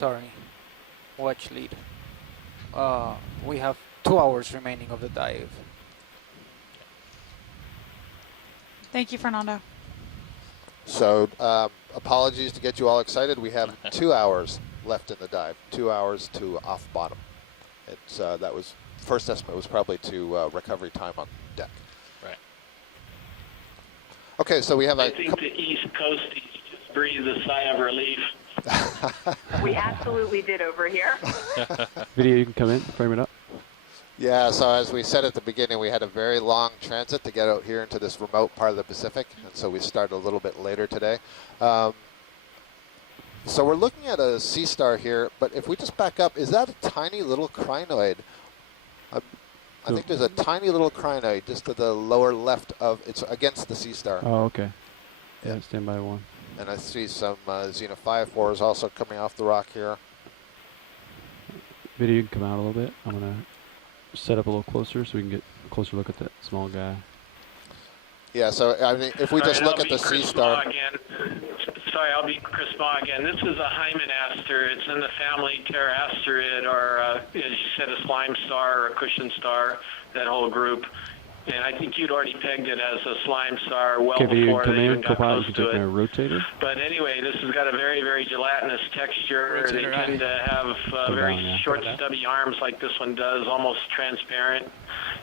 Sorry, watch lead. We have 2 hours remaining of the dive. Thank you, Fernando. So apologies to get you all excited. We have 2 hours left in the dive, 2 hours to off bottom. It's that was first estimate was probably to recovery time on deck. Right. Okay, so we have I think the East Coasties just breathed a sigh of relief. We absolutely did over here. Video, you can come in, frame it up. Yeah, so as we said at the beginning, we had a very long transit to get out here into this remote part of the Pacific, and so we started a little bit later today. So we're looking at a sea star here, but if we just back up, is that a tiny little crinoid? I think there's a tiny little crinoid just to the lower left of, it's against the sea star. Oh, okay. Yeah, stand by one. And I see some Xena 5-4s also coming off the rock here. Video, you can come out a little bit. I'm going to set up a little closer so we can get a closer look at that small guy. Yeah, so I mean, if we just look at the sea star. Sorry, I'll be Chris Ma again. This is a hymenaster. It's in the family Pterasterid, or as you said, a slime star or a cushion star, that whole group. And I think you'd already pegged it as a slime star well before they even got close to it. Rotator. But anyway, this has got a very, very gelatinous texture. They tend to have very short, stubby arms like this one does, almost transparent.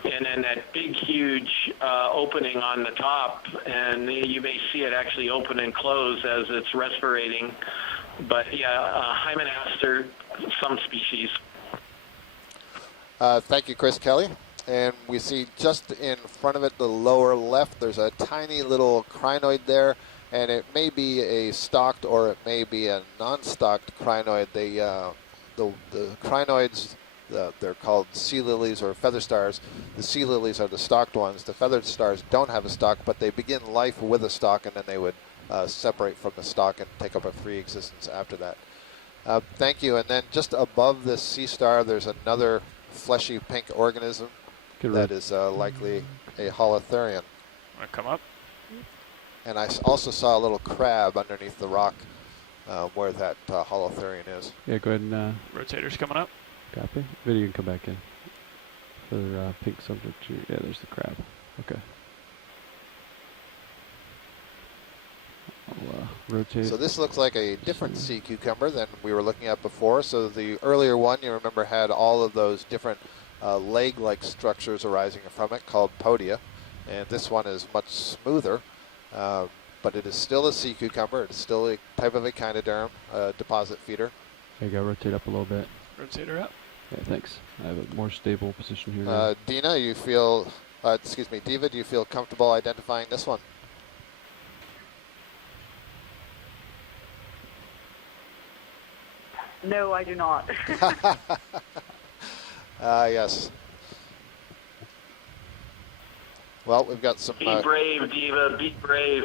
And then that big, huge opening on the top, and you may see it actually open and close as it's respirating. But yeah, hymenaster, some species. Thank you, Chris Kelly. And we see just in front of it, the lower left, there's a tiny little crinoid there, and it may be a stalked or it may be a non-stalked crinoid. The crinoids, they're called sea lilies or feather stars. The sea lilies are the stalked ones. The feathered stars don't have a stalk, but they begin life with a stalk, and then they would separate from the stalk and take up a free existence after that. Thank you. And then just above this sea star, there's another fleshy pink organism. That is likely a holothurian. Want to come up? And I also saw a little crab underneath the rock where that holothurian is. Yeah, go ahead and... Rotator's coming up. Copy. Video, you can come back in. For pink subject. Yeah, there's the crab. Okay. I'll rotate. So this looks like a different sea cucumber than we were looking at before. So the earlier one, you remember, had all of those different leg-like structures arising from it called podia, and this one is much smoother, but it is still a sea cucumber. It is still a type of echinoderm, deposit feeder. There you go, rotate up a little bit. Rotator up. Yeah, thanks. I have a more stable position here. Dina, you feel, excuse me, Diva, do you feel comfortable identifying this one? No, I do not. Yes. Well, we've got some... Be brave, Diva, be brave.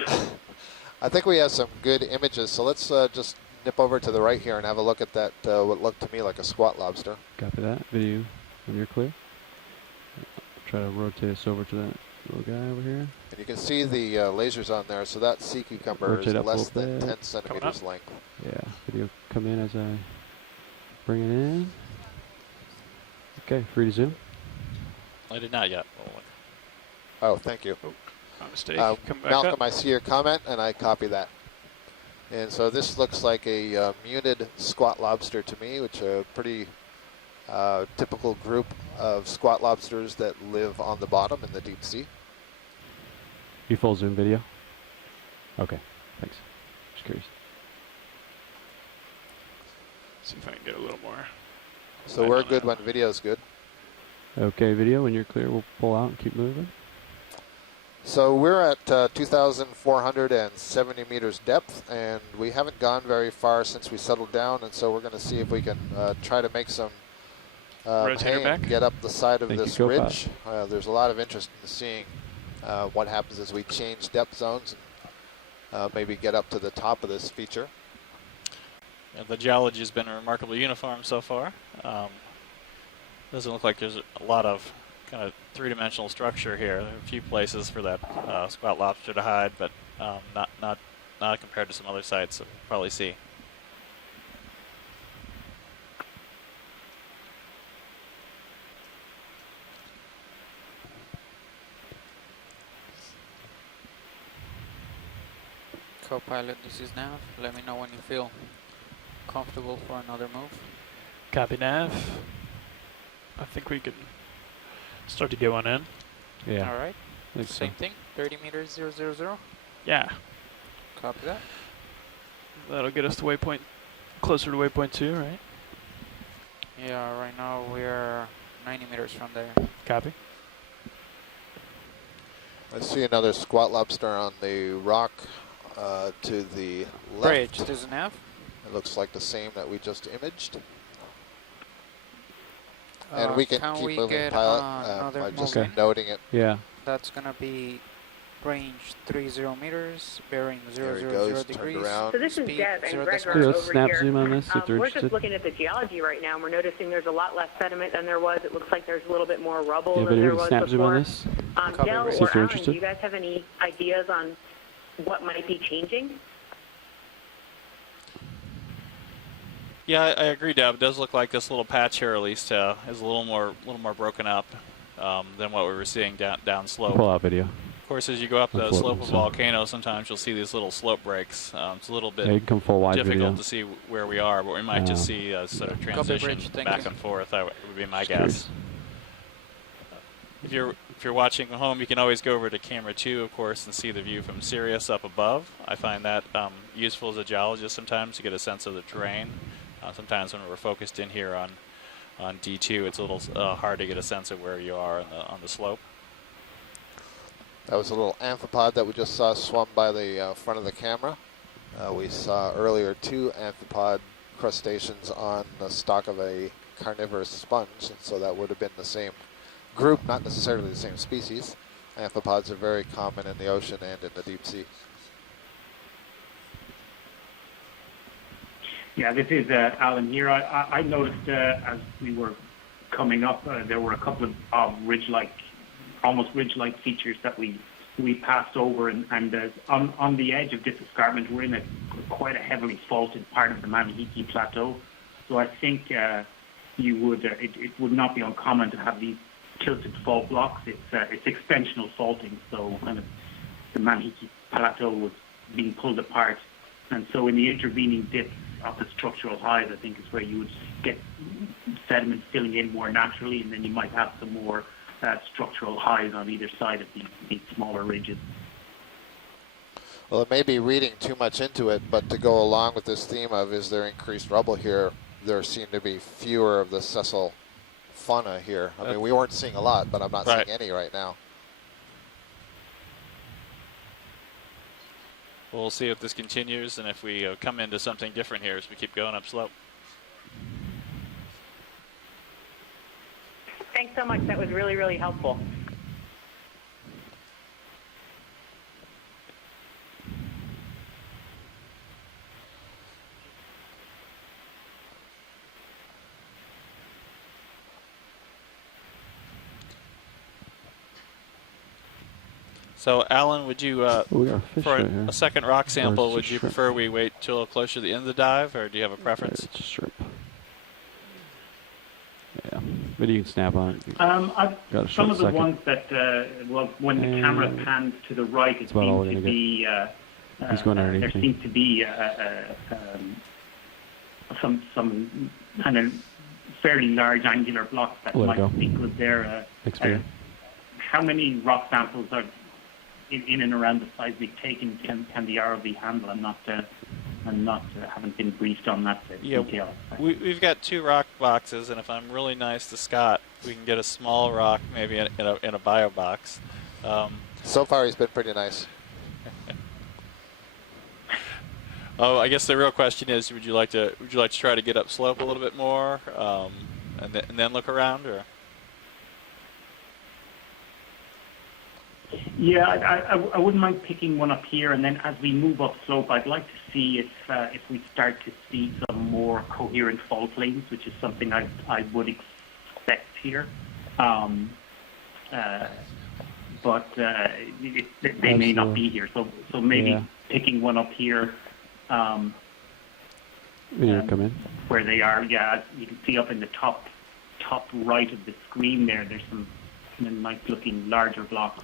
I think we have some good images, so let's just nip over to the right here and have a look at that, what looked to me like a squat lobster. Copy that. Video, when you're clear. Try to rotate us over to that little guy over here. And you can see the lasers on there, so that sea cucumber Rotate is less up a than little bit. 10 centimeters length. Yeah, video come in as I bring it in. Okay, free to zoom. I did not yet. Oh, thank you. Oh, my mistake. Come back Malcolm, up. I see your comment, and I copy that. And so this looks like a munid squat lobster to me, which are a pretty typical group of squat lobsters that live on the bottom in the deep sea. You full zoom video? Okay, thanks. Just curious. See if I can get a little more. So we're good when video's good. Okay, video, when you're clear, we'll pull out and keep moving. So we're at 2,470 meters depth, and we haven't gone very far since we settled down, and so we're going to see if we can try to make some hay and get up the side of this ridge. There's a lot of interest in seeing what happens as we change depth zones and maybe get up to the top of this feature. Yeah, the geology has been remarkably uniform so far. Doesn't look like there's a lot of kind of three-dimensional structure here. There are a few places for that squat lobster to hide, but not compared to some other sites that we'll probably see. Co-pilot, this is Nav. Let me know when you feel comfortable for another move. Copy nav. I think we can start to get one in. Yeah. All right. I think Same so. thing. 30 meters 000. Yeah. Copy that. That'll get us to waypoint, closer to waypoint 2, right? Yeah. Right now we're 90 meters from there. Copy. I see another squat lobster on the rock to the left. Bridge. This is Nav. It looks like the same that we just imaged. And we can keep we moving, get pilot, another by just movement? noting it. Yeah. That's gonna be range 30 meters, bearing There he 000 goes, turned degrees. around. So this is Speed, Deb and 0 Gregor decimal. Here, let's over snap here. zoom on this if they're We're just interested. looking at the geology right now, and we're noticing there's a lot less sediment than there was. It looks like there's a little bit more rubble Yeah, but than here there we was can snap zoom on before. this. Copy, Del Rich. See if or they're Alan, do interested. you guys have any ideas on what might be changing? Yeah, I agree, Deb. It does look like this little patch here, at least, is a little more broken up than what we were seeing down slope. Pull out video. Of course, as you go up the That's what slope we of saw. Volcano, sometimes you'll see these little slope breaks. It's a little Yeah, you bit can come full wide difficult video. to see where we are, but we might just see a sort of transition Bridge, thank back you. and forth. That would be my Just guess. If you're watching at home, you can always go over to camera 2, of course, and see the view from Sirius up above. I find that useful as a geologist sometimes to get a sense of the terrain. Sometimes when we're focused in here on D2, it's a little hard to get a sense of where you are on the slope. That was a little amphipod that we just saw swum by the front of the camera. We saw earlier 2 amphipod crustaceans on the stalk of a carnivorous sponge, and so that would have been the same group, not necessarily the same species. Amphipods are very common in the ocean and in the deep sea. Yeah, this is Alan here. I noticed as we were coming up, there were a couple of ridge-like, almost ridge-like features that we passed over, and on the edge of this escarpment, we're in quite a heavily faulted part of the Manihiki Plateau. So I think it would not be uncommon to have these tilted fault blocks. It's extensional faulting, so kind of the Manihiki Plateau was being pulled apart, and so in the intervening dips of the structural highs, I think is where you would get sediment filling in more naturally, and then you might have some more structural highs on either side of these smaller ridges. Well, it may be reading too much into it, but to go along with this theme of is there increased rubble here, there seem to be fewer of the sessile fauna here. I mean, we weren't seeing a lot, but I'm not seeing any right now. We'll see if this continues and if we come into something different here as we keep going up slope. Thanks so much. That was really, really helpful. So, Alan, would you, We got a fish for right here. a second rock sample, it's a would you shrimp. prefer we wait till closer to the end of the dive, or do you have a Right, preference? it's a shrimp. Yeah, but you can snap on it. I've, Got a some short of the second. ones that, when the camera pans to the right, it That's about all we're seems to gonna be, He's going there underneath me. seems to be some kind of fairly large angular blocks that Let it might go. be good there. Thanks, Peter. How many rock samples are in and around the size we've taken can the ROV handle? Haven't been briefed on that Yeah, detail. we've got 2 rock boxes, and if I'm really nice to Scott, we can get a small rock, maybe in a bio box. So far, he's been pretty nice. Oh, I guess the real question is, would you like to try to get up slope a little bit more, and then look around, or? Yeah, I wouldn't mind picking one up here, and then as we move up slope, I'd like to see if we start to see some more coherent fault planes, which is something I would expect here. But they may not be here, so maybe picking one up here. You come in. Where they are, yeah, you can see up in the top right of the screen there's some nice looking larger blocks.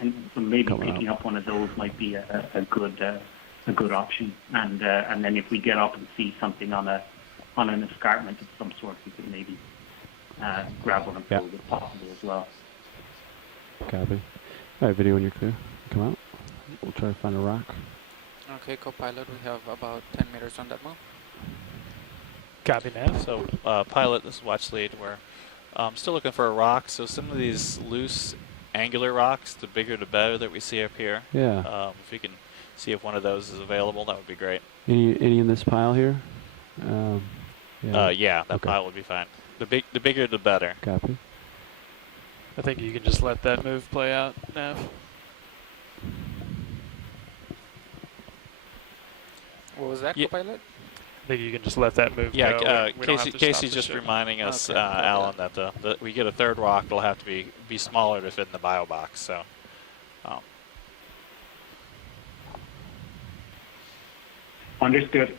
and maybe picking up one of those might be a good option. And then if we get up and see something on an escarpment of some sort, we could maybe grab one and pull if possible as well. Copy. All right, video when you're clear. Come out. We'll try to find a rock. Okay, co-pilot, we have about 10 meters on that move. Copy, Nav. So, pilot, this is watch lead. We're still looking for a rock. So some of these loose, angular rocks, the bigger the better that we see up here. Yeah. If we can see if one of those is available, that would be great. Any in this pile here? Yeah, that pile would be fine. The bigger the better. Copy. I think you can just let that move play out, Nav. What was that, Yeah. co-pilot? I think you can just let that move go. Yeah, We don't have to stop Casey's the just ship. reminding us, Okay. Alan, that we get a third rock. It'll have to be smaller to fit in the bio box. So, Understood.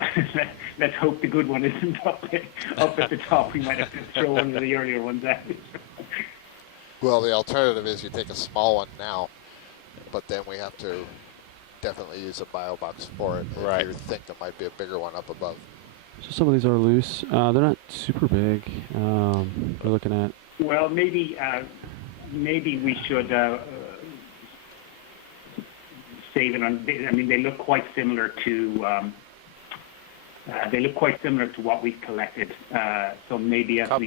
Let's hope the good one isn't up at the top. We might have to throw one of the earlier ones out. Well, the alternative is you take a small one now, but then we have to definitely use a bio box for it. Right. If you think there might be a bigger one up above. So some of these are loose. They're not super big. We're looking at. Well, maybe we should save it on. I mean, they look quite similar to. They look quite similar to what we've collected. So maybe as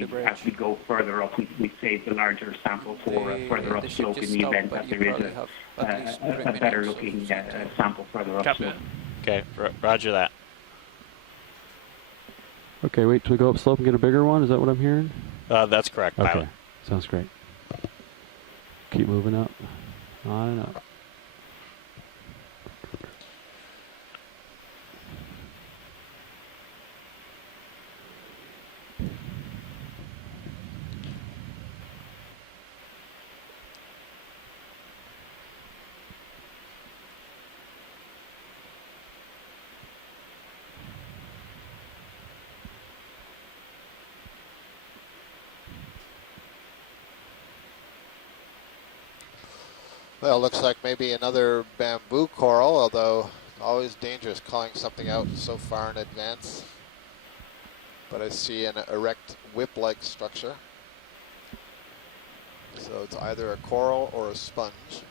we go further up, we save the larger sample for further upslope in the event that there is a better looking sample further upslope. okay, roger that. Okay, wait till we go up slope and get a bigger one. Is that what I'm hearing? That's correct, pilot. Okay, sounds great. Keep moving up, on and up. Well, looks like maybe another bamboo coral, although always dangerous calling something out so far in advance. But I see an erect whip-like structure. So it's either a coral or a sponge.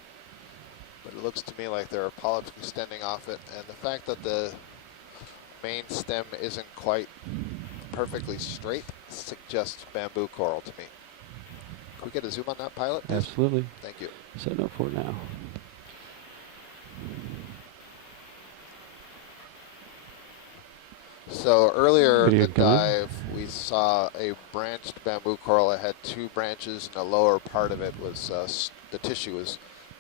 But it looks to me like there are polyps extending off it. And the fact that the main stem isn't quite perfectly straight suggests bamboo coral to me. Can we get a zoom on that, pilot? Absolutely. Thank you. Setting up for it now. So earlier in Video the coming. dive, we saw a branched bamboo coral. It had two branches, and the lower part of it was, the tissue was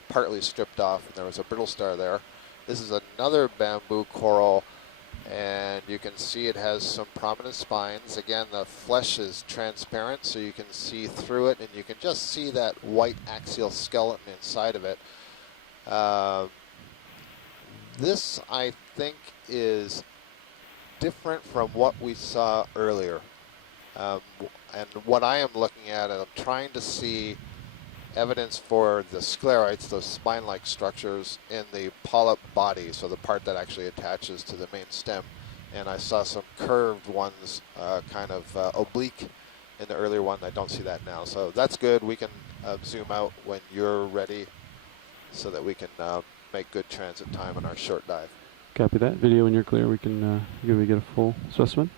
partly stripped off, and there was a brittle star there. This is another bamboo coral, and you can see it has some prominent spines. Again, the flesh is transparent, so you can see through it, and you can just see that white axial skeleton inside of it. This, I think, is different from what we saw earlier. And what I am looking at, and I'm trying to see evidence for the sclerites, those spine-like structures in the polyp body, so the part that actually attaches to the main stem. And I saw some curved ones, kind of oblique in the earlier one. I don't see that now. So that's good. We can zoom out when you're ready so that we can make good transit time on our short dive. Copy that. Video when you're clear. We can get a full specimen.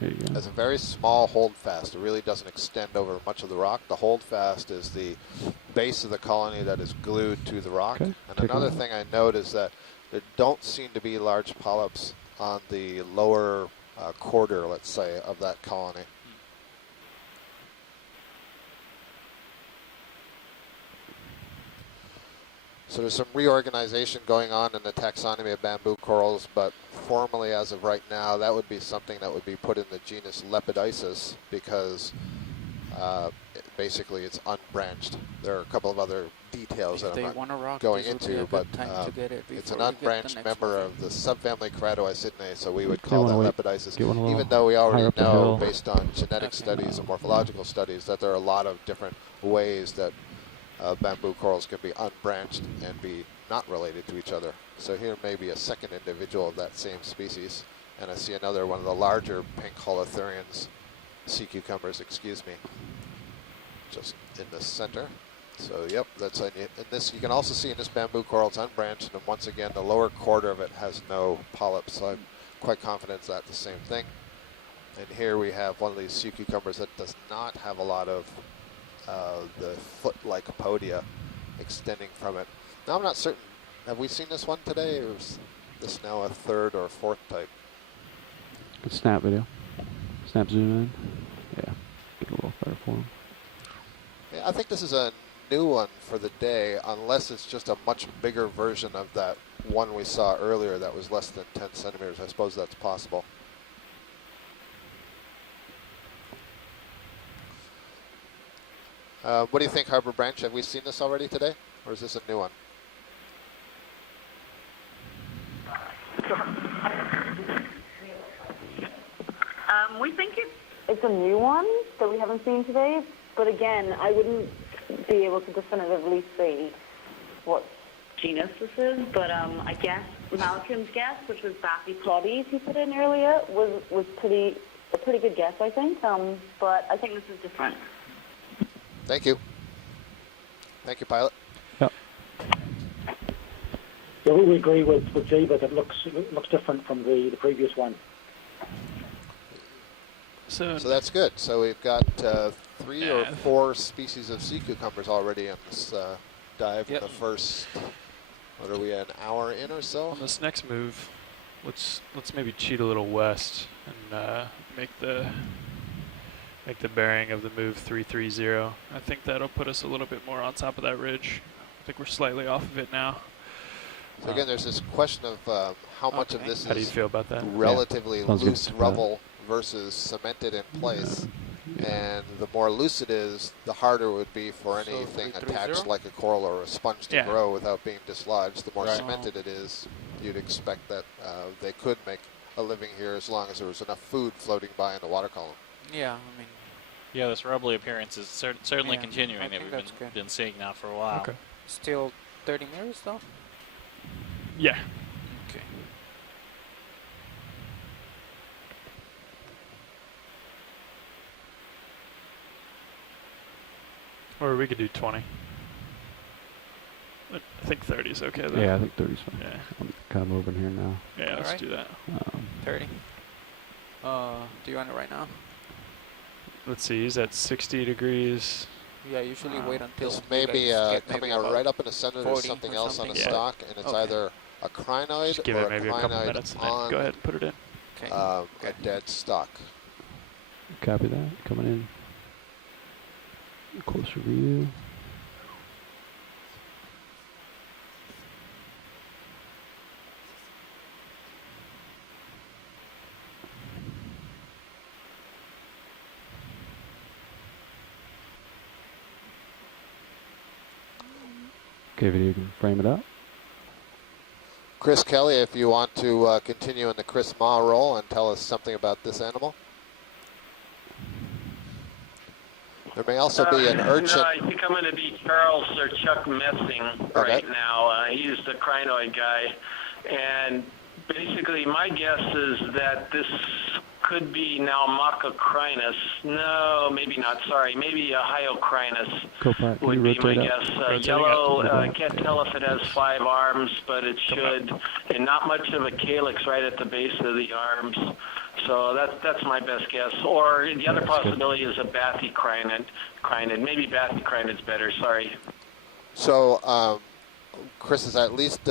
There you go. It's a very small holdfast. It really doesn't extend over much of the rock. The holdfast is the base of the colony that is glued to the rock. Okay, And take a another look. thing I note is that there don't seem to be large polyps on the lower quarter, let's say, of that colony. So there's some reorganization going on in the taxonomy of bamboo corals, but formally as of right now, that would be something that would be put in the genus Lepidisis because basically it's unbranched. There are a couple of other details If that I'm they not want to rock, going this would be into, a but good time to get it it's an before we get the unbranched next member one. of the subfamily Cradoisidnae, so we would They call wanna that wait, Lepidices, get one a little even though we higher already up the know, hill. based on genetic Okay. studies and morphological studies, that there are a lot of different ways that bamboo corals can be unbranched and be not related to each other. So here may be a second individual of that same species, and I see another one of the larger pink holothurians, sea cucumbers, excuse me, just in the center. So yep, that's in this. You can also see in this bamboo coral it's unbranched, and once again the lower quarter of it has no polyps. So I'm quite confident that's the same thing. And here we have one of these sea cucumbers that does not have a lot of the foot-like podia extending from it. Now I'm not certain. Have we seen this one today, or is this now a third or fourth type? Good snap video. Snap zoom in. Yeah. Get a little better for him. Yeah, I think this is a new one for the day, unless it's just a much bigger version of that one we saw earlier that was less than 10 centimeters. I suppose that's possible. What do you think, Harbor Branch? Have we seen this already today, or is this a new one? We think it's a new one that we haven't seen today, but again, I wouldn't be able to definitively say what genus this is, but I guess Malcolm's guess, which was Bathyplodes he put in earlier, was a pretty good guess, I think, but I think this is different. Thank you. Thank you, Pilot. Yep. Yeah, we agree with Ziva that it looks different from the previous one. So that's good. So we've got 3 or 4 species of sea cucumbers already in this dive. Yep. In the first, what are we, an hour in or so? On this next move, let's maybe cheat a little west and make the bearing of the move 330. I think that'll put us a little bit more on top of that ridge. I think we're slightly off of it now. So again, there's this question of how much of this How do you is feel about that? relatively Sounds good. loose rubble versus cemented in place. And the more loose it is, the harder it would be for So anything 330? attached like a coral or a sponge to Yeah. grow without being dislodged. The more Right. cemented it is, you'd expect that they could make a living here as long as there was enough food floating by in the water column. Yeah, I mean, yeah, this rubbly appearance is certainly Yeah, I continuing that think we've that's good. been seeing now for a while. Okay. still 30 meters though? Yeah. Okay. Or we could do 20. I think 30 is okay though. Yeah, I think 30's fine. Yeah. I'm kind of moving here now. Yeah, let's Alright. do that. 30. Do you want it right now? Let's see, he's at 60 degrees. Yeah, usually wait until This you may be guys get coming maybe out about right up in the center. There's 40 something or else on a something. Yeah. stalk, and it's Okay. either a crinoid Just give or it a maybe a couple crinoid minutes and then on go ahead and put it in. Okay. a dead stalk. Copy that. Coming in. Closer view. Okay, video, you can frame it up. Chris Kelly, if you want to continue in the Chris Ma role and tell us something about this animal. There may also be an urchin. No, I think I'm going to be Charles or Chuck Messing right now. He's the crinoid guy. And basically my guess is that this could be now Macacrinus. No, maybe not. Sorry, maybe a Hyocrinus Copat, can you would be my rotate guess. Rotating Yellow, up. I can't tell if it has 5 arms, but it should. And not much of a calyx right at the base of the arms. So that's my best guess. Or the other possibility is a Bathycrinid. Maybe Bathycrinid's better, sorry. So Chris is at least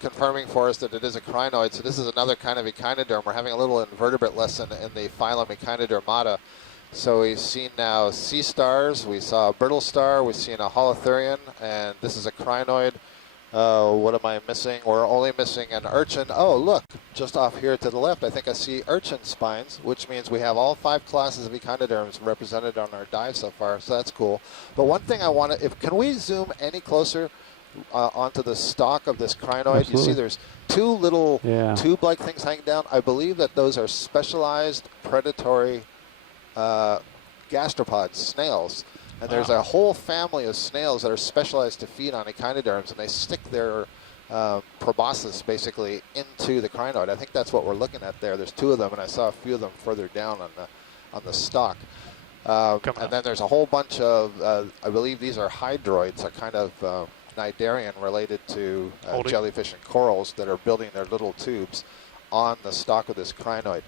confirming for us that it is a crinoid. So this is another kind of echinoderm. We're having a little invertebrate lesson in the phylum Echinodermata. So we've seen now sea stars. We saw a brittle star. We've seen a holothurian. And this is a crinoid. What am I missing? We're only missing an urchin. Oh, look, just off here to the left, I think I see urchin spines, which means we have all 5 classes of echinoderms represented on our dive so far, so that's cool. But one thing I want to, can we zoom any closer onto the stalk of this crinoid? Absolutely. You see there's 2 little tube-like things hanging down. I believe that those are specialized predatory gastropods, snails. And there's a whole family of snails that are specialized to feed on echinoderms, and they stick their proboscis basically into the crinoid. I think that's what we're looking at there. There's 2 of them, and I saw a few of them further down on the stalk. And then there's a whole bunch of, I believe these are hydroids, a kind of cnidarian related to jellyfish and corals that are building their little tubes on the stalk of this crinoid.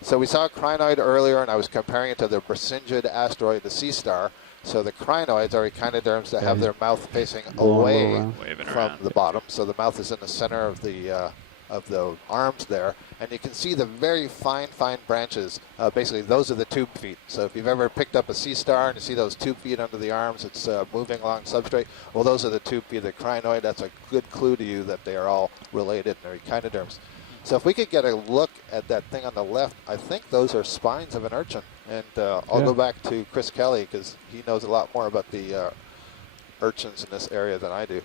So we saw a crinoid earlier, and I was comparing it to the Brisingid asteroid, the sea star. So the crinoids are echinoderms that have their mouth facing away from the bottom. So the mouth is in the center of the arms there. And you can see the very fine branches. Basically, those are the tube feet. So if you've ever picked up a sea star and you see those tube feet under the arms, it's moving along substrate. Well, those are the tube feet of the crinoid. That's a good clue to you that they are all related and they're echinoderms. So if we could get a look at that thing on the left, I think those are spines of an urchin. And I'll go back to Chris Kelly because he knows a lot more about the urchins in this area than I do.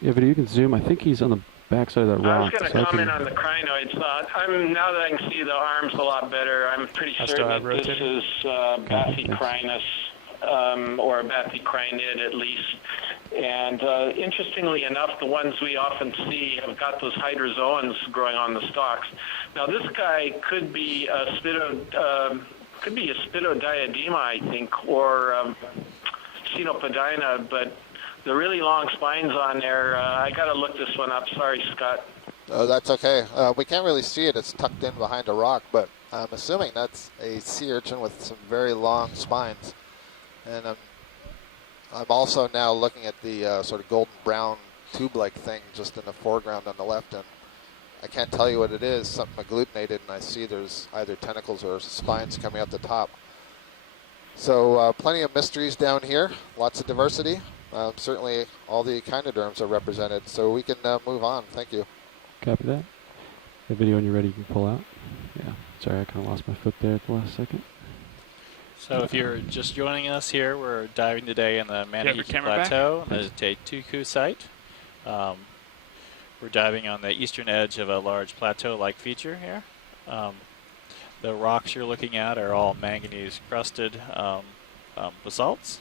Yeah, but you can zoom. I think he's on the backside of that rock. I was going to comment on the crinoids. Now that I can see the arms a lot better, I'm pretty certain that this is Bathycrinus, or a Bathycrinid at least. And interestingly enough, the ones we often see have got those hydrozoans growing on the stalks. Now this guy could be a Spitodiadema, I think, or Cetopodina, but the really long spines on there, I got to look this one up. Sorry, Scott. Oh, that's okay. We can't really see it. It's tucked in behind a rock, but I'm assuming that's a sea urchin with some very long spines. And I'm also now looking at the sort of golden brown tube-like thing just in the foreground on the left, and I can't tell you what it is, something agglutinated, and I see there's either tentacles or spines coming out the top. So plenty of mysteries down here, lots of diversity. Certainly all the echinoderms are represented, so we can move on. Thank you. Copy that. The video when you're ready you can pull out. Yeah, sorry I kind of lost my foot there at the last second. So if you're just joining us here, we're diving today in the Manahiki Plateau, the Tetuku site. We're diving on the eastern edge of a large plateau-like feature here. The rocks you're looking at are all manganese-crusted basalts,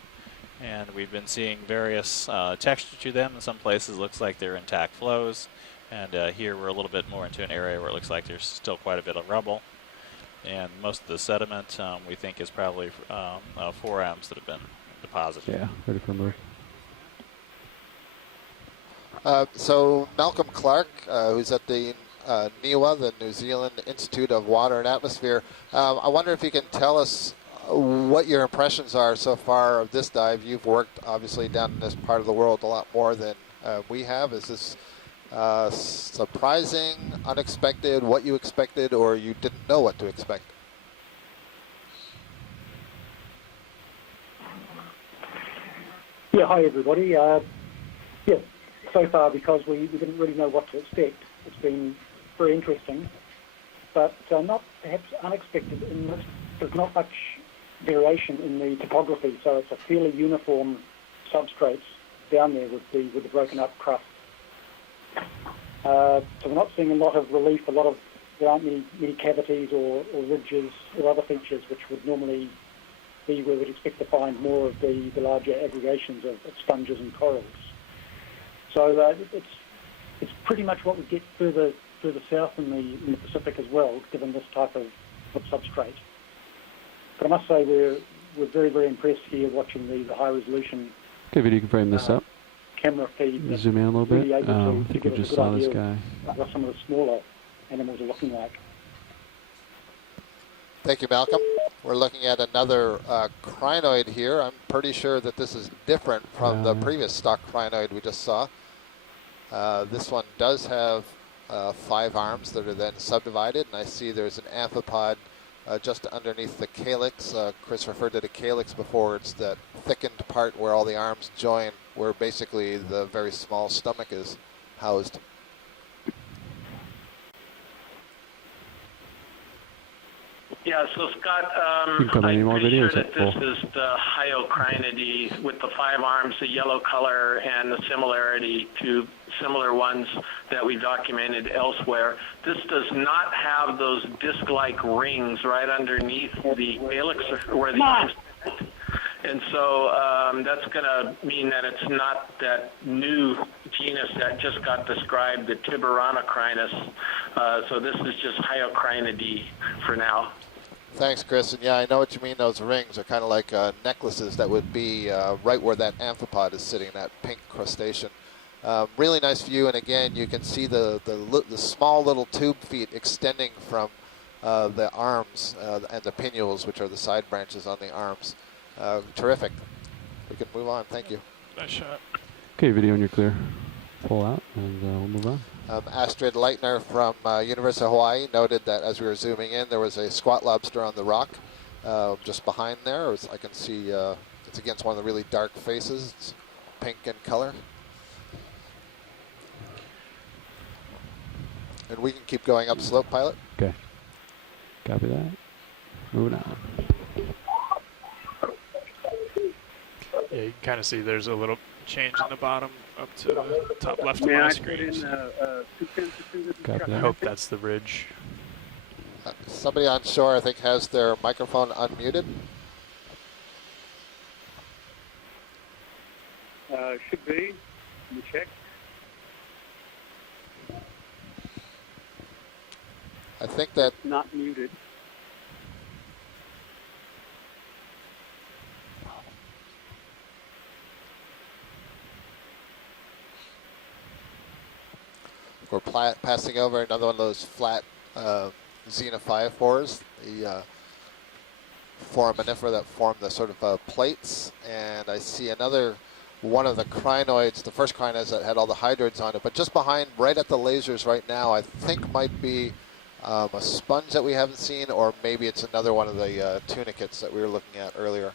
and we've been seeing various texture to them. In some places it looks like they're intact flows, and here we're a little bit more into an area where it looks like there's still quite a bit of rubble. And most of the sediment we think is probably forams that have been deposited. Yeah, ready for a move. So Malcolm Clark, who's at the NIWA, the New Zealand Institute of Water and Atmosphere, I wonder if you can tell us what your impressions are so far of this dive. You've worked obviously down in this part of the world a lot more than we have. Is this surprising, unexpected, what you expected, or you didn't know what to expect? Yeah, hi everybody. Yeah, so far because we didn't really know what to expect, it's been very interesting, but not perhaps unexpected in that there's not much variation in the topography, so it's a fairly uniform substrates down there with the broken up crust. So we're not seeing a lot of relief, there aren't many cavities or ridges or other features which would normally be where we'd expect to find more of the larger aggregations of sponges and corals. So it's pretty much what we get further south in the Pacific as well, given this type of substrate. But I must say we're very, very impressed here watching the high resolution. Okay, video, you can frame this up. Camera feed. Zoom in a little bit. Really I think we just saw this guy. What some of the smaller animals are looking like. Thank you, Malcolm. We're looking at another crinoid here. I'm pretty sure that this is different from the previous stock crinoid we just saw. This one does have 5 arms that are then subdivided, and I see there's an amphipod just underneath the calyx. Chris referred to the calyx before. It's that thickened part where all the arms join, where basically the very small stomach is housed. Yeah, so Scott, You can come any more I'm pretty videos sure at that this full. is the Hyocrinidae with the 5 arms, the yellow color, and the similarity to similar ones that we documented elsewhere. This does not have those disc-like rings right underneath the calyx where the arms. And so that's going to mean that it's not that new genus that just got described, the Tiburonocrinus. So this is just Hyocrinidae for now. Thanks, Chris. And yeah, I know what you mean. Those rings are kind of like necklaces that would be right where that amphipod is sitting, that pink crustacean. Really nice view, and again, you can see the small little tube feet extending from the arms and the pinnules, which are the side branches on the arms. Terrific. We can move on. Thank you. Nice shot. Okay, video when you're clear. Pull out, and we'll move on. Astrid Leitner from University of Hawaii noted that as we were zooming in, there was a squat lobster on the rock just behind there. I can see it's against one of the really dark faces. It's pink in color. And we can keep going up slope, pilot. Okay. Copy that. Moving on. Yeah, you can kind of see there's a little change in the bottom up to the top left of my screen. Copy I that. hope that's the ridge. Somebody on shore, I think, has their microphone unmuted. Should be. Let me check. I think that Not muted. we're passing over another one of those flat xenophyophores, the foraminifera that form the sort of plates. And I see another one of the crinoids, the first crinoids that had all the hydroids on it. But just behind, right at the lasers right now, I think might be a sponge that we haven't seen, or maybe it's another one of the tunicates that we were looking at earlier.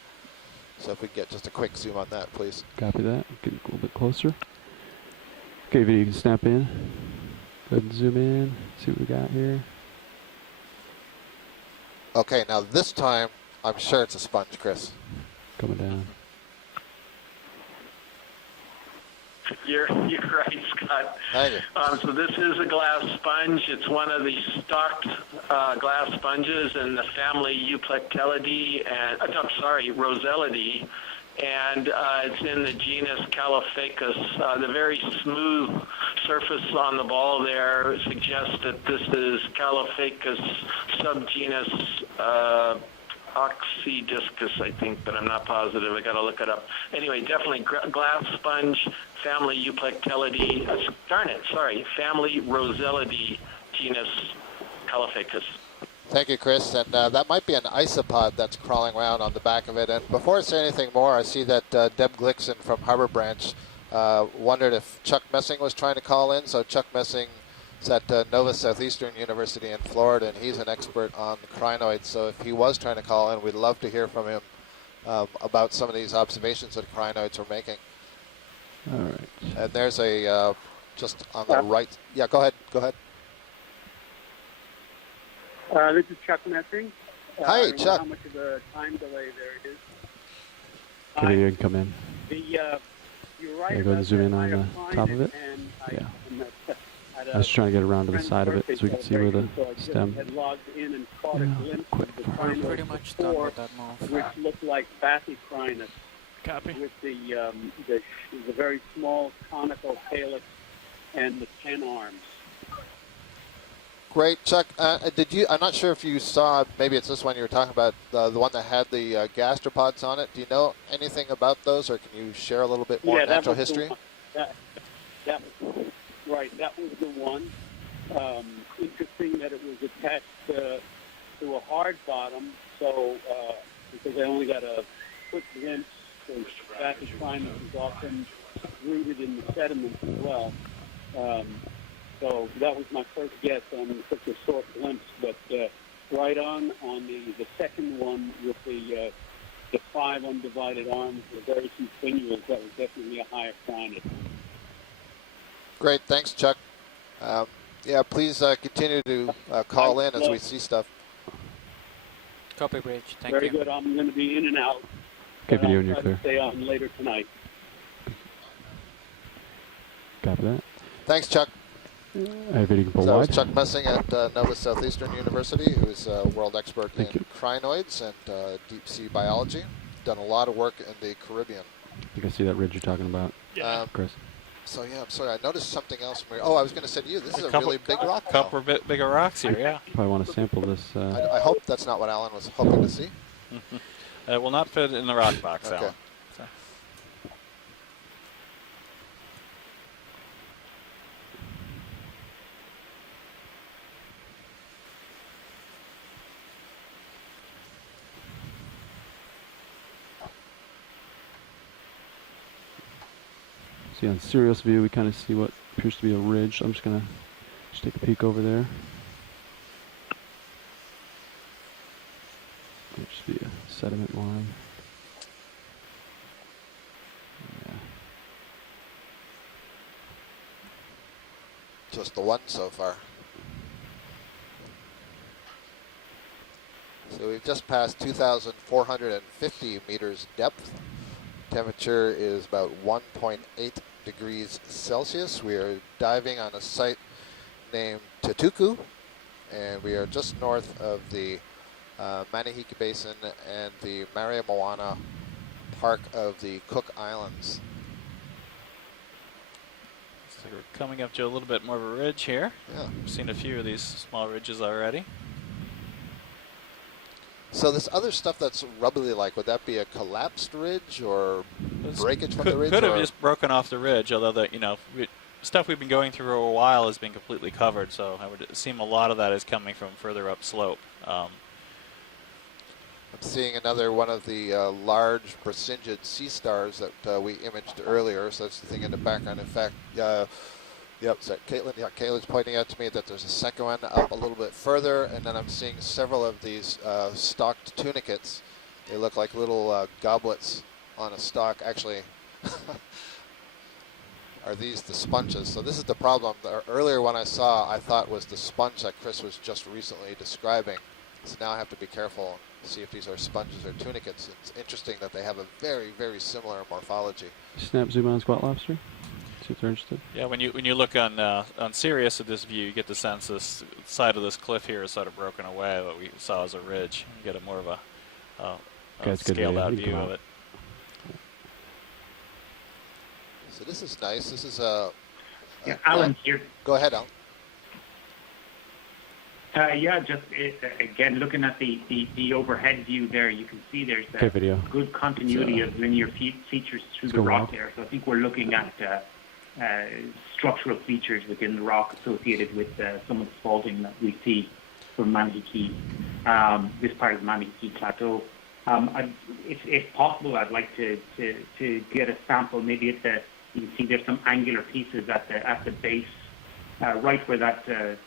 So if we get just a quick zoom on that, please. Copy that. Get a little bit closer. Okay, video, you can snap in. Go ahead and zoom in. See what we got here. Okay, now this time, I'm sure it's a sponge, Chris. Coming down. You're right, Scott. Thank you. So this is a glass sponge. It's one of the stocked glass sponges in the family Euplectellidae, and Rossellidae, and it's in the genus Calophacus. The very smooth surface on the ball there suggests that this is Calophacus subgenus Oxydiscus, I think, but I'm not positive. I got to look it up. Anyway, definitely glass sponge, family Euplectellidae. Family Rossellidae, genus Calophacus. Thank you, Chris. And that might be an isopod that's crawling around on the back of it. And before I say anything more, I see that Deb Glickson from Harbor Branch wondered if Chuck Messing was trying to call in. So Chuck Messing is at Nova Southeastern University in Florida, and he's an expert on crinoids. So if he was trying to call in, we'd love to hear from him about some of these observations that crinoids are making. All right. And there's a, just on the right. Yeah, go ahead. Go ahead. This is Chuck Messing. Hi, I don't know Chuck. how much of a time delay there is. Okay, video, you can come in. You're right. Yeah, go ahead and zoom in on the top of it. Yeah. I was trying to get around to the side of it so we can see where the stem. Had logged in and caught a glimpse quick. of the We're crinoid pretty much done before, with that move. which looked like Bathycrinus Copy. with the very small conical calyx and the 10 arms. Great, Chuck. Did you? I'm not sure if you saw. Maybe it's this one you were talking about, the one that had the gastropods on it. Do you know anything about those, or can you share a little bit more natural history? That was right. That was the one. Interesting that it was attached to a hard bottom. So because I only got a quick glimpse, because Bathycrinus is often rooted in the sediments as well. So that was my first guess on such a short glimpse, but right right on the second one with the 5 undivided arms, the very continuous. That was definitely a higher crinoid. Great, thanks, Chuck. Yeah, please continue to call in as we see stuff. Copy, Bridge. Thank Very you. good. I'm going to be in and out. Okay, video I'll and you're try clear. to stay on later tonight. Copy that. Thanks, Chuck. I have video So that was wide. Chuck Messing at Nova Southeastern University, who's a world expert in crinoids and deep sea biology. Done a lot of work in the Caribbean. You can see that ridge you're talking about, Chris. So yeah, I'm sorry. I noticed something else. Oh, I was going to say to you, this is a couple- really big rock. Couple bigger rocks here, yeah. Probably want to sample this. I hope that's not what Alan was hoping to see. It will not fit in the rock box, Okay. Alan. So. See on Sirius view, we kind of see what appears to be a ridge. I'm just gonna take a peek over there. Might just be a sediment line. Yeah. Just the one so far. So we've just passed 2,450 meters depth. Temperature is about 1.8 degrees Celsius. We are diving on a site named Tutuku, and we are just north of the Manihiki Basin and the Maria Moana Park of the Cook Islands. So we're coming up to a little bit more of a ridge here. Yeah. We've seen a few of these small ridges already. So this other stuff that's rubbly like, would that be a collapsed ridge or breakage from the ridge? Could have or? just broken off the ridge, although stuff we've been going through for a while has been completely covered, so I would assume a lot of that is coming from further upslope. I'm seeing another one of the large Brisingid sea stars that we imaged earlier, so that's the thing in the background. In fact, yep, so Caitlin's pointing out to me that there's a second one up a little bit further, and then I'm seeing several of these stalked tunicates. They look like little goblets on a stalk. Actually, are these the sponges? So this is the problem. The earlier one I saw, I thought was the sponge that Chris was just recently describing. So now I have to be careful and see if these are sponges or tunicates. It's interesting that they have a very, very similar morphology. Snap zoom on squat lobster. See if they're interested. Yeah, when you look on Sirius at this view, you get the sense this side of this cliff here is sort of broken away. What we saw as a ridge. You get a more of a scaled out view of it. So this is nice. This is a. Alan here. Go ahead, Alan. Yeah, just again looking at the overhead view there, you can see there's video. good continuity of linear features through the rock there. So I think we're looking at structural features within the rock associated with some of the faulting that we see from Manihiki, this part of the Manihiki Plateau. If possible, I'd like to get a sample. Maybe at the you can see there's some angular pieces at the base, right where that.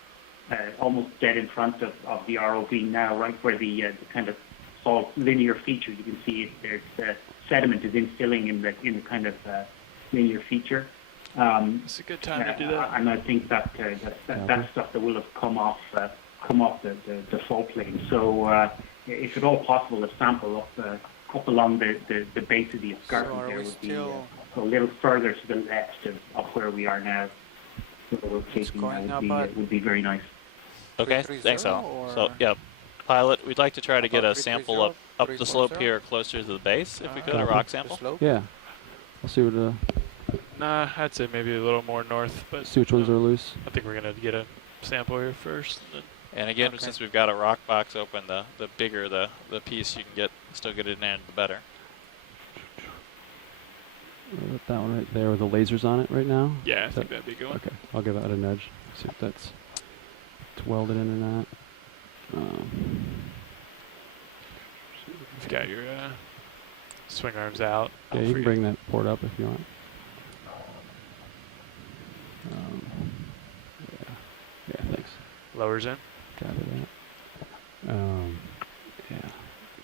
Almost dead in front of the ROV now, right where the kind of salt linear feature. You can see there's sediment is infilling in the kind of linear feature. It's a good time to do that. And I think that's stuff that will have come off the fault plane. So if at all possible, a sample up along the base of the escarpment there would be a little further to the left of where we are now. So rotating would be very nice. Okay, thanks, Al. So, yeah, pilot, we'd like to try to get a sample up the slope here closer to the base, if we could, a rock sample. Yeah. I'll see what Nah, I'd say maybe a little more north, but see which ones are loose. I think we're going to get a sample here first. And again, since we've got a rock box open, the bigger the piece you can still get in there, the better. That one right there with the lasers on it right now? Yeah, I think that'd be a good one. Okay, I'll give that a nudge. See if that's welded in or not. You've got your swing arms out. Yeah, you can bring that port up if you want. Yeah, thanks. Lowers in. Copy that.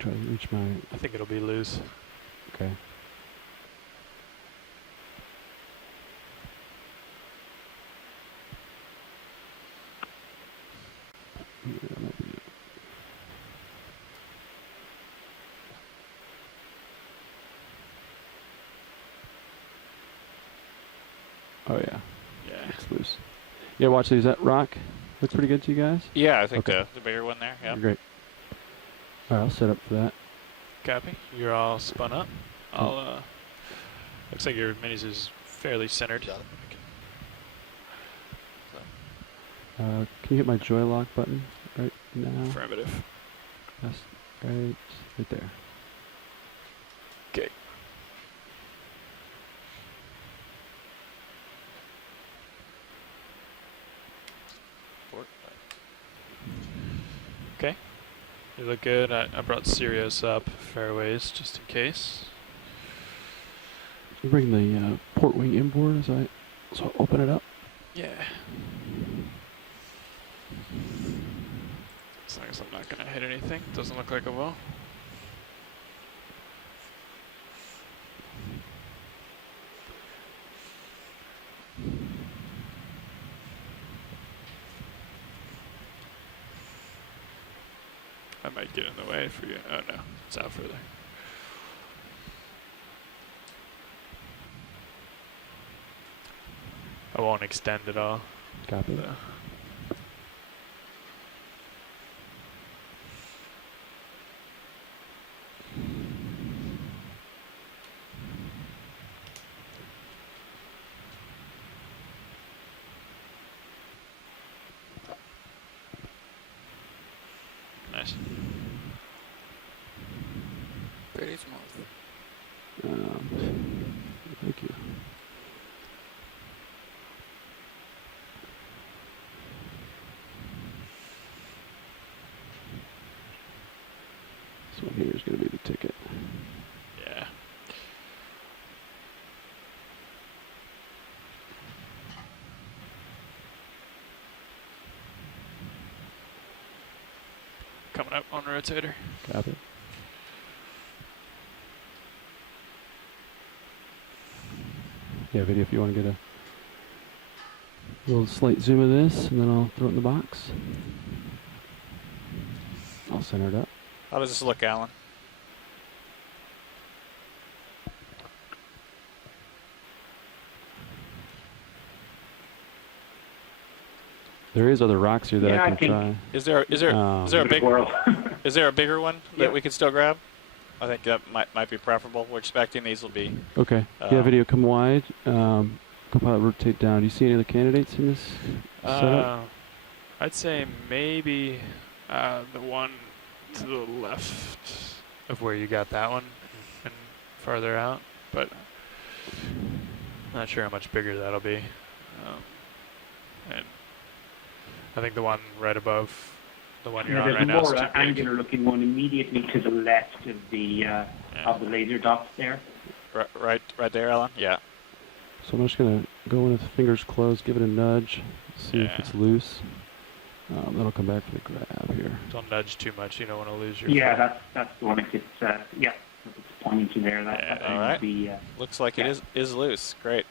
try to reach my. I think it'll be loose. Okay. Yeah, that might be it. Oh yeah. Yeah. It's loose. Yeah, watch these. That rock looks pretty good to you guys? Yeah, I think Okay. the bigger one there. Yeah. Great. All right, I'll set up for that. Copy. You're all spun up. I'll, looks like your minis is fairly centered. Got it. Can you hit my joy lock button right now? Affirmative. That's right there. Okay. Okay. You look good. I brought Sirius up fairways just in case. You bring the port wing inboard as I open it up. Yeah. As long as I'm not gonna hit anything, doesn't look like I will. I might get in the way for you. Oh no, it's out further. I won't extend at all. Copy. Nice. Pretty smooth. Thank you. This one here is going to be the ticket. Yeah. Coming up on rotator. Copy. Yeah, video if you want to get a little slight zoom of this, and then I'll throw it in the box. I'll center it up. How does this look, Alan? There is other rocks here that Yeah, I I can think- try. Is there a big is there a bigger one that Yeah. we could still grab? I think that might be preferable. We're expecting these will be. Okay. Yeah, video come wide. Copilot rotate down. Do you see any other candidates in this setup? I'd say maybe the one to the left of where you got that one and farther out, but not sure how much bigger that'll be. And I think the one right above the one you're on There's right a now is more too big. angular looking one immediately to the left of the laser dots there. Right there, Alan. Yeah. So I'm just gonna go in with fingers closed, give it a nudge, see if Yeah. it's loose. Then I'll come back for the grab here. Don't nudge too much. You don't want to lose your. Yeah, foot. that's the one. If it's if it's pointing to there, that all would right. be. Looks like it is loose. Great.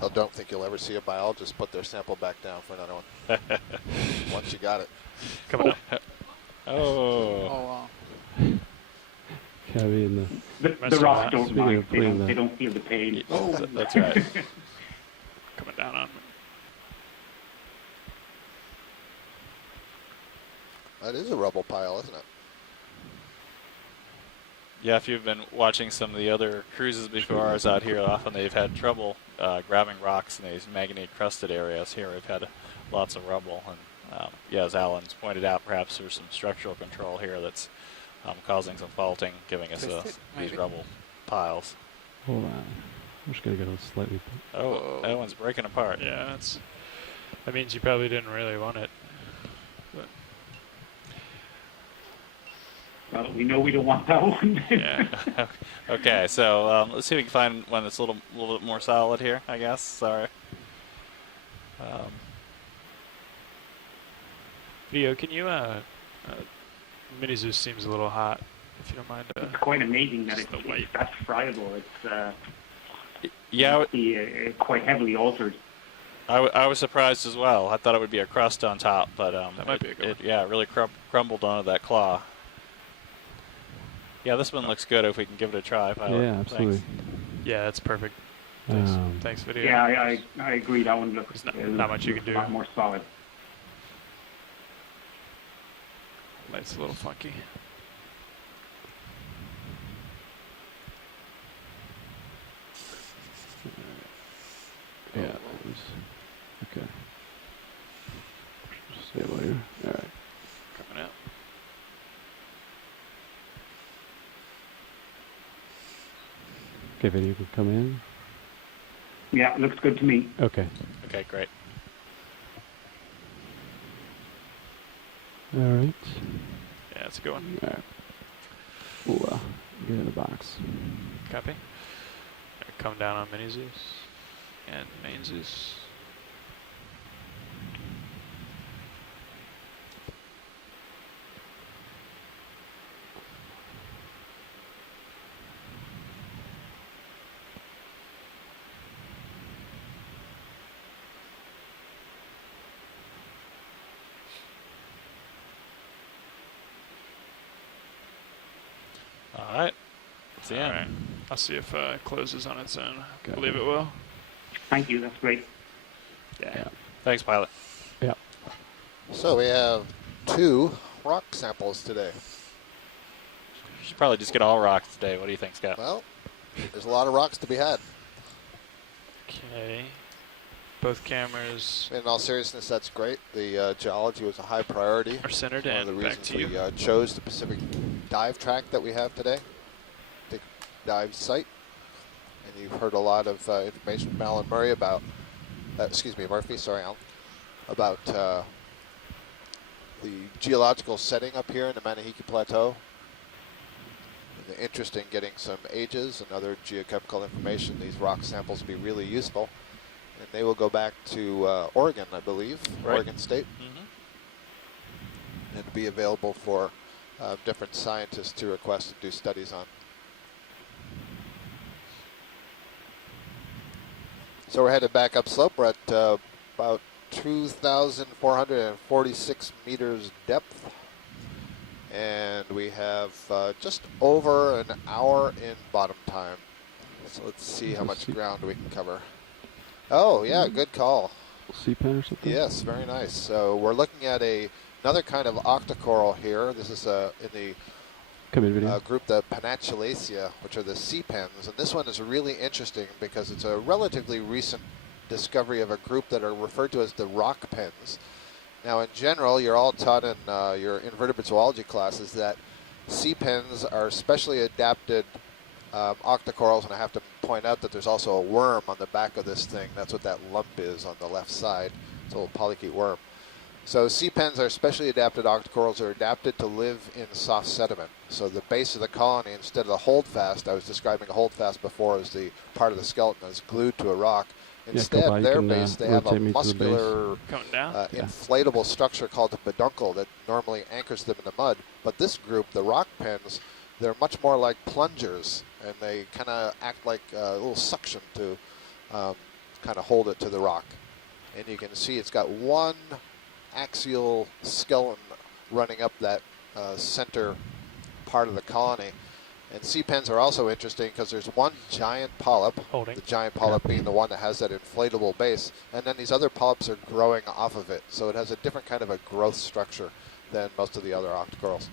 I don't think you'll ever see a biologist put their sample back down for another one. Once you got it. Coming up. Oh. Oh wow. Heavy in the. The rocks don't Speaking mind. of putting They don't feel the pain. Oh. That's right. Coming down on me. That is a rubble pile, isn't it? Yeah, if you've been watching some of the other cruises before ours out here, often they've had trouble grabbing rocks in these manganese crusted areas. Here we've had lots of rubble, and yeah, as Alan's pointed out, perhaps there's some structural control here that's causing some faulting, giving us these rubble piles. Hold on. I'm just gonna go slightly. Oh, that one's breaking apart. Yeah, that means you probably didn't really want it. But Well, we know we don't want that one. Yeah. Okay, so let's see if we can find one that's a little bit more solid here, I guess. Sorry. Video, can you, Mini Zeus seems a little hot, if you don't mind. It's quite amazing that just it's the white. that friable. It's Yeah, must be quite heavily altered. I was surprised as well. I thought it would be a crust on top, but That might be a good one. yeah, it really crumbled onto that claw. Yeah, this one looks good if we can give it a try, Pilot. Yeah, absolutely. Thanks. Yeah, that's perfect. Thanks, thanks video. Yeah, I agree. That one looks not much you can do. A lot more solid. Light's a little funky. Yeah. Okay. Stable here. All right. Coming out. Okay, video can come in. Yeah, looks good to me. Okay. Okay, great. All right. Yeah, it's a good one. All right. We'll get in the box. Copy. Come down on Mini Zeus and Main Zeus. All right. It's the end. All right. I'll see if it closes on its own. I Okay. believe it will. Thank you. That's great. Yeah. Thanks, Pilot. Yeah. So we have 2 rock samples today. You should probably just get all rocks today. What do you think, Scott? Well, there's a lot of rocks to be had. Okay. Both cameras In all seriousness, that's great. The geology was a high priority. are centered, One of the and back reasons to you. we chose the Pacific dive track that we have today, the dive site. And you've heard a lot of information from Alan Murray about, Murphy, sorry, Alan, about the geological setting up here in the Manahiki Plateau. And the interest in getting some ages and other geochemical information. These rock samples will be really useful. And they will go back to Oregon, I believe, Right. Oregon State. Mm-hmm. And be available for different scientists to request and do studies on. So we're headed back up slope. We're at about 2,446 meters depth. And we have just over an hour in bottom time. So let's see how much ground we can cover. Oh, yeah, good call. Sea pen or something? Yes, very nice. So we're looking at another kind of octocoral here. This is in the Come in, video. group, the Panachalaceae, which are the sea pens. And this one is really interesting because it's a relatively recent discovery of a group that are referred to as the rock pens. Now, in general, you're all taught in your invertebrate zoology classes that sea pens are specially adapted octocorals, and I have to point out that there's also a worm on the back of this thing. That's what that lump is on the left side. It's a little polychaete worm. So sea pens are specially adapted octocorals are adapted to live in soft sediment. So the base of the colony, instead of the holdfast, I was describing a holdfast before as the part of the skeleton that's glued to a rock. Instead, their base, they have a muscular, inflatable structure called the peduncle that normally anchors them in the mud. But this group, the rock pens, they're much more like plungers, and they kind of act like a little suction to kind of hold it to the rock. And you can see it's got one axial skeleton running up that center part of the colony. And sea pens are also interesting because there's one giant polyp, the giant polyp being the one that has that inflatable base, and then these other polyps are growing off of it. So it has a different kind of a growth structure than most of the other octocorals.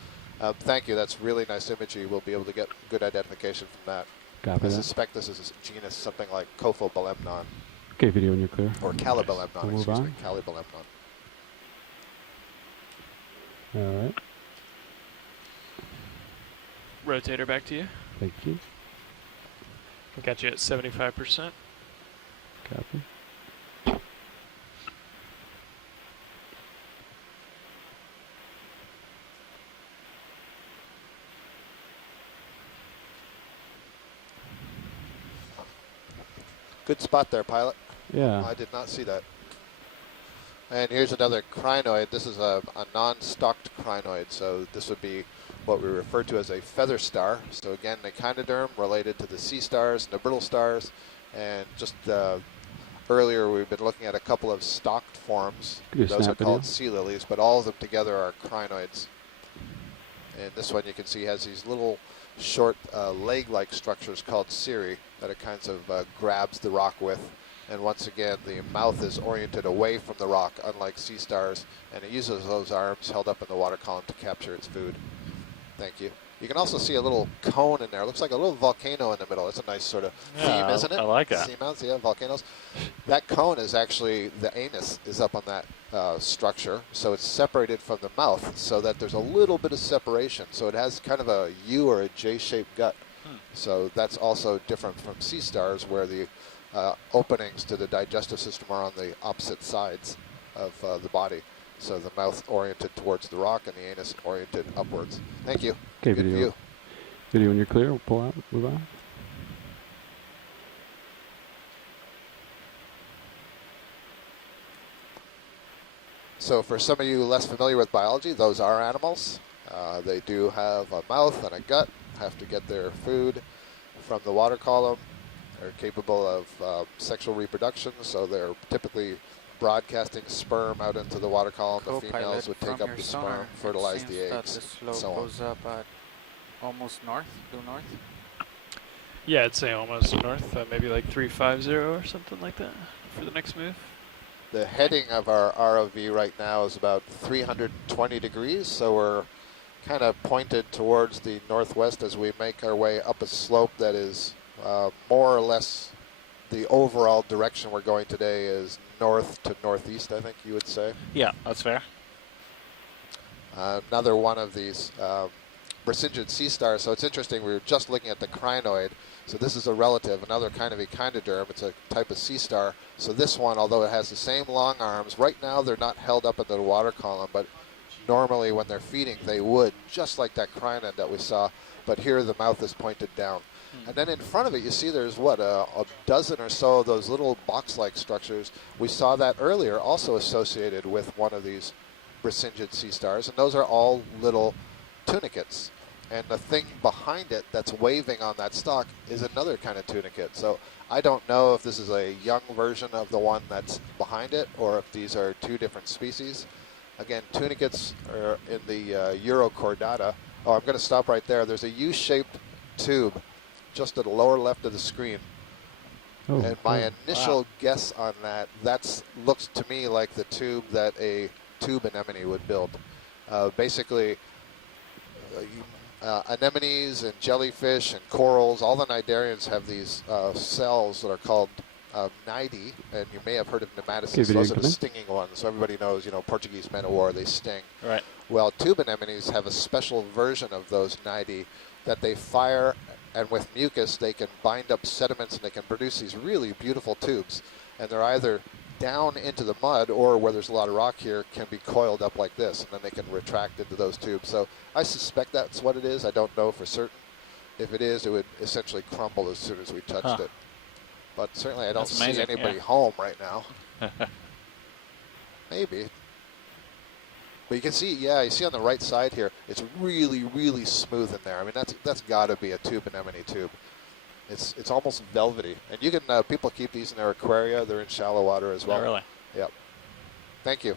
Thank you. That's really nice imagery. We'll be able to get good identification from that. Copy I that. suspect this is a genus, something like Cophobelemnon. Okay, video when you're clear. Or Calibelemnon, We'll move excuse me. on. Calibelemnon. All right. Rotator back to you. Thank you. We got you at 75%. Copy. Good spot there, pilot. Yeah. I did not see that. And here's another crinoid. This is a non-stalked crinoid, so this would be what we refer to as a feather star. So again, the echinoderm related to the sea stars and the brittle stars. And just earlier we've been looking at a couple of stalked forms. Those are called sea lilies, but all of them together are crinoids. And this one you can see has these little short leg-like structures called cirri that it kinds of grabs the rock with. And once again, the mouth is oriented away from the rock, unlike sea stars, and it uses those arms held up in the water column to capture its food. Thank you. You can also see a little cone in there. It looks like a little volcano in the middle. It's a nice sort of theme, isn't it? I like that. Seamounts, yeah, volcanoes. That cone is actually, the anus is up on that structure, so it's separated from the mouth so that there's a little bit of separation. So it has kind of a U or a J-shaped gut. So that's also different from sea stars, where the openings to the digestive system are on the opposite sides of the body. So the mouth oriented towards the rock and the anus oriented upwards. Thank you. Okay, Good video. view. Video when you're clear, we'll pull out, move on. So for some of you less familiar with biology, those are animals. They do have a mouth and a gut, have to get their food from the water column. They're capable of sexual reproduction, so they're typically broadcasting sperm out into the water column. The females would take up the sperm, fertilize the eggs, The slope and so on. goes up at almost north, due north. Yeah, I'd say almost north, maybe like 350 or something like that for the next move. The heading of our ROV right now is about 320 degrees, so we're kind of pointed towards the northwest as we make our way up a slope that is more or less the overall direction we're going today is north to northeast, I think you would say. Yeah, that's fair. Another one of these Brisingid sea stars. So it's interesting, we were just looking at the crinoid. So this is a relative, another kind of echinoderm. It's a type of sea star. So this one, although it has the same long arms, right now they're not held up into the water column, but normally when they're feeding they would, just like that crinoid that we saw. But here the mouth is pointed down. And then in front of it, you see there's, what, a dozen or so of those little box-like structures. We saw that earlier, also associated with one of these Brisingid sea stars, and those are all little tunicates. And the thing behind it that's waving on that stalk is another kind of tunicate. So I don't know if this is a young version of the one that's behind it, or if these are two different species. Again, tunicates are in the Eurochordata. Oh, I'm going to stop right there. There's a U-shaped tube just at the lower left of the screen. Oh, and my initial guess on that, looks to me like the tube that a tube anemone would build. Basically, anemones and jellyfish and corals, all the cnidarians have these cells that are called cnidae, and you may have heard of nematocysts. Those are the stinging ones. So everybody knows, Portuguese men of war, they sting. Right. Well, tube anemones have a special version of those cnidae that they fire, and with mucus they can bind up sediments and they can produce these really beautiful tubes. And they're either down into the mud, or where there's a lot of rock here, can be coiled up like this, and then they can retract into those tubes. So I suspect that's what it is. I don't know for certain. If it is, it would essentially crumble as soon as we touched it. But certainly I don't see anybody home right now. Maybe. But you can see, you see on the right side here, it's really, really smooth in there. I mean, that's got to be a tube anemone tube. It's almost velvety. And you can, people keep these in their aquaria. They're in shallow water as well. Oh, really? Yep. Thank you.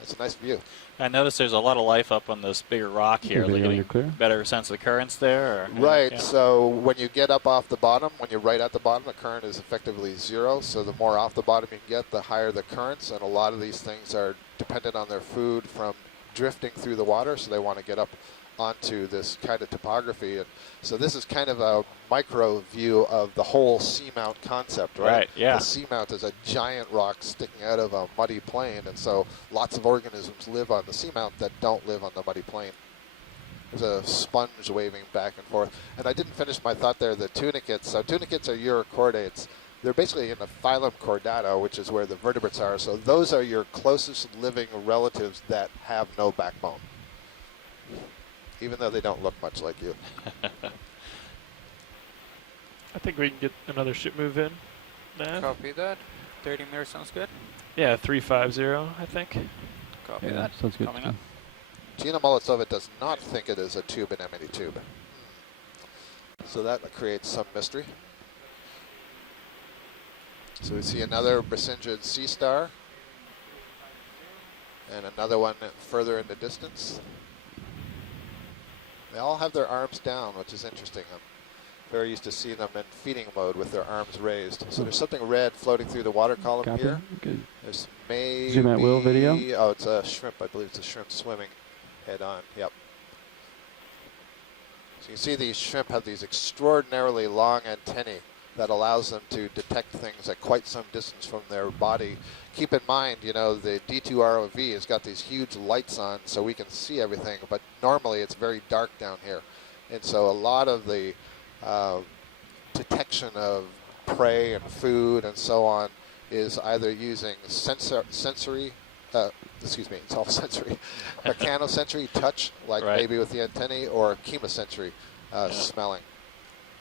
It's a nice view. I noticed there's a lot of life up on this bigger rock here. They're getting a better sense of the currents there? Or, right. Yeah. So when you get up off the bottom, when you're right at the bottom, the current is effectively zero. So the more off the bottom you can get, the higher the currents. And a lot of these things are dependent on their food from drifting through the water. So they want to get up onto this kind of topography. And so this is kind of a micro view of the whole seamount concept, right? Right, yeah. The seamount is a giant rock sticking out of a muddy plain, and so lots of organisms live on the seamount that don't live on the muddy plain. There's a sponge waving back and forth. And I didn't finish my thought there, the tunicates. So tunicates are Eurochordates. They're basically in the phylum Chordata, which is where the vertebrates are. So those are your closest living relatives that have no backbone, even though they don't look much like you. I think we can get another ship move in. Nav? Copy that. 30 meters sounds good. Yeah, 350, I think. Copy Yeah, that. sounds good. Coming up. Gina Molodtsova does not think it is a tube anemone tube. So that creates some mystery. So we see another Brisingid sea star and another one further in the distance. They all have their arms down, which is interesting. I'm very used to seeing them in feeding mode with their arms raised. So there's something red floating through the water column Copy. here. Good. There's maybe... Zoom at will video. Oh, it's a shrimp. I believe it's a shrimp swimming head on. Yep. So you see these shrimp have these extraordinarily long antennae that allows them to detect things at quite some distance from their body. Keep in mind, you know, the D2 ROV has got these huge lights on so we can see everything, but normally it's very dark down here. And so a lot of the detection of prey and food and so on is either using sensory, excuse me, it's all sensory, mechanosensory touch, like maybe with the antennae, or chemosensory smelling.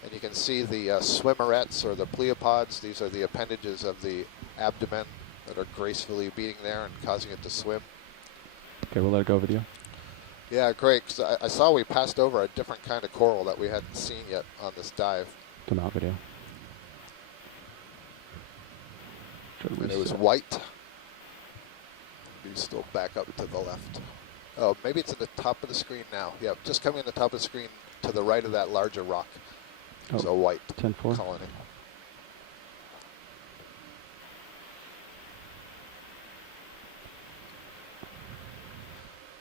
And you can see the swimmerettes or the pleopods. These are the appendages of the abdomen that are gracefully beating there and causing it to swim. Okay, we'll let it go video. Yeah, great. 'Cause I saw we passed over a different kind of coral that we hadn't seen yet on this dive. Come out video. And it was white. Maybe still back up to the left. Oh, maybe it's at the top of the screen now. Yeah, just coming in the top of the screen to the right of that larger rock. It's a white 10-4. colony.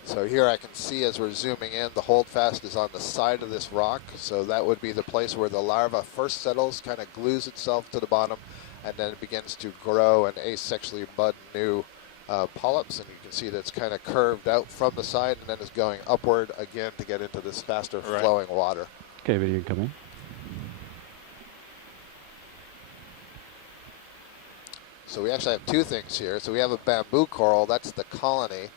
So here I can see as we're zooming in, the holdfast is on the side of this rock. So that would be the place where the larva first settles, kind of glues itself to the bottom, and then it begins to grow and asexually bud new polyps. And you can see that it's kind of curved out from the side and then is going upward again to get into this faster flowing water. Okay, video can come in. So we actually have two things here. So we have a bamboo coral, that's the colony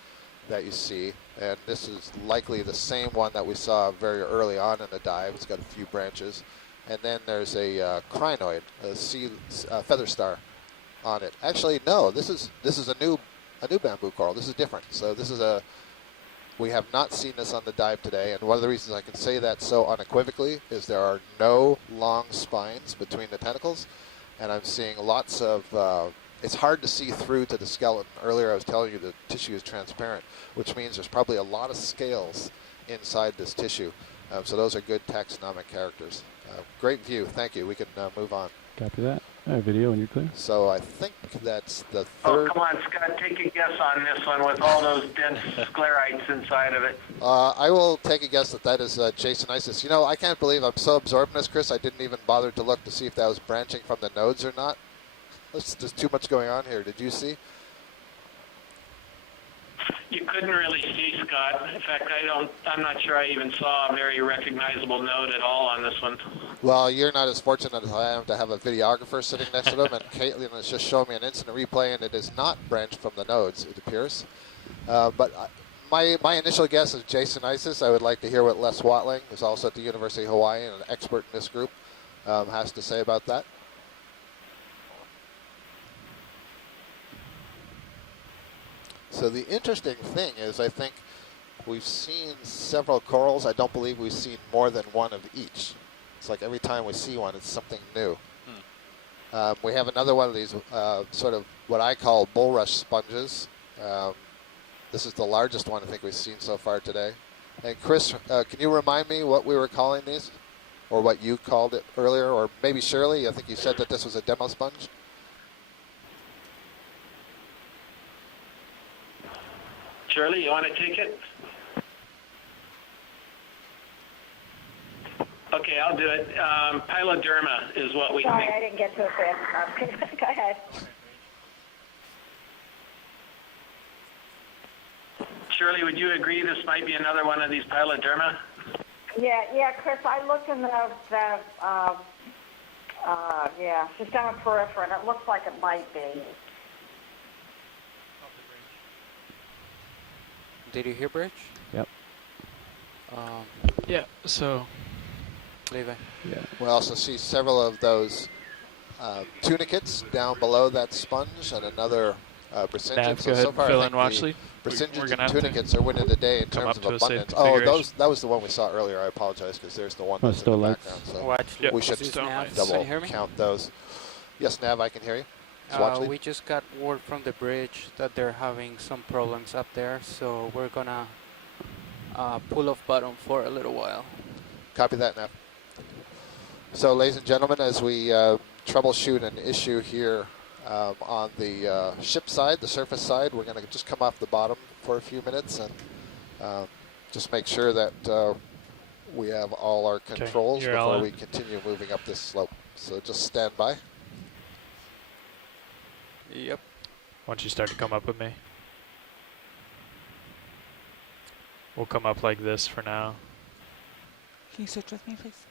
that you see, and this is likely the same one that we saw very early on in the dive. It's got a few branches. And then there's a crinoid, a sea feather star on it. Actually, no, this is a new bamboo coral. This is different. So this is we have not seen this on the dive today, and one of the reasons I can say that so unequivocally is there are no long spines between the tentacles, and I'm seeing lots of it's hard to see through to the skeleton. Earlier I was telling you the tissue is transparent, which means there's probably a lot of scales inside this tissue. So those are good taxonomic characters. Great view. Thank you. We can move on. Copy that. All right, video when you're clear. So I think that's the Oh, third. come on, Scott, take a guess on this one with all those dense sclerites inside of it. I will take a guess that is Jason Isis. You know, I can't believe I'm so absorbed in this, Chris. I didn't even bother to look to see if that was branching from the nodes or not. There's too much going on here. Did you see? You couldn't really see, Scott. In fact, I'm not sure I even saw a very recognizable node at all on this one. Well, you're not as fortunate as I am to have a videographer sitting next to them, and Caitlin has just shown me an instant replay, and it is not branched from the nodes, it appears. But my initial guess is Jason Isis. I would like to hear what Les Watling, who's also at the University of Hawaii and an expert in this group, has to say about that. So the interesting thing is, I think we've seen several corals. I don't believe we've seen more than one of each. It's like every time we see one, it's something new. We have another one of these sort of what I call bulrush sponges. This is the largest one I think we've seen so far today. And Chris, can you remind me what we were calling these? Or what you called it earlier? Or maybe Shirley, I think you said that this was a demo sponge? Shirley, you want to take it? Okay, I'll do it. Piloderma is what we Sorry, think. I didn't get to it fast enough. Go ahead. Shirley, would you agree this might be another one of these Piloderma? Yeah, Chris, I looked in the systema peripheral, and it looks like it might be. Did you hear Bridge? Yep. Yeah, so... Levi. Yeah. We also see several of those tunicates down below that sponge and another Brisingid. Nav, So, go ahead so and far, fill I in think watch the lead. Brisingid We're and gonna have tunicates to are winning the day in come terms up of to a safe abundance. Oh, configuration. that was the one we saw earlier. I apologize because there's the one Oh, that's in still the lights. background. So Watch Yep. we lead. should This is Don't Nav. lights. Can double you hear me? count those. Yes, Nav, I can hear you. It's watch lead. We just got word from the bridge that they're having some problems up there, so we're gonna pull off bottom for a little while. Copy that, Nav. So, ladies and gentlemen, as we troubleshoot an issue here on the ship side, the surface side, we're going to just come off the bottom for a few minutes and just make sure that we have all our controls you're all before in. we continue moving up this slope. So just stand by. Yep. Once you start to come up with me. We'll come up like this for now. Can you switch with me, please?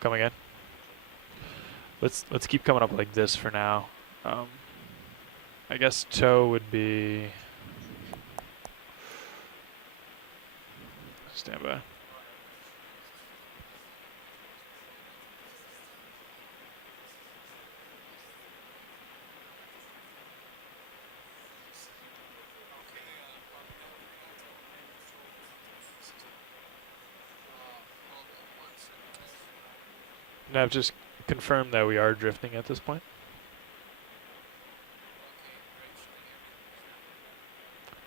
Come again. Let's keep coming up like this for now. I guess toe would be. Stand by. Now just confirm that we are drifting at this point.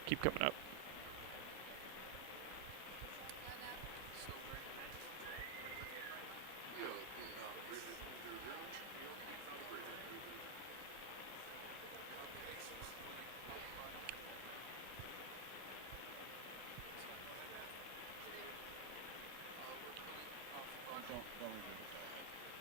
Keep coming up.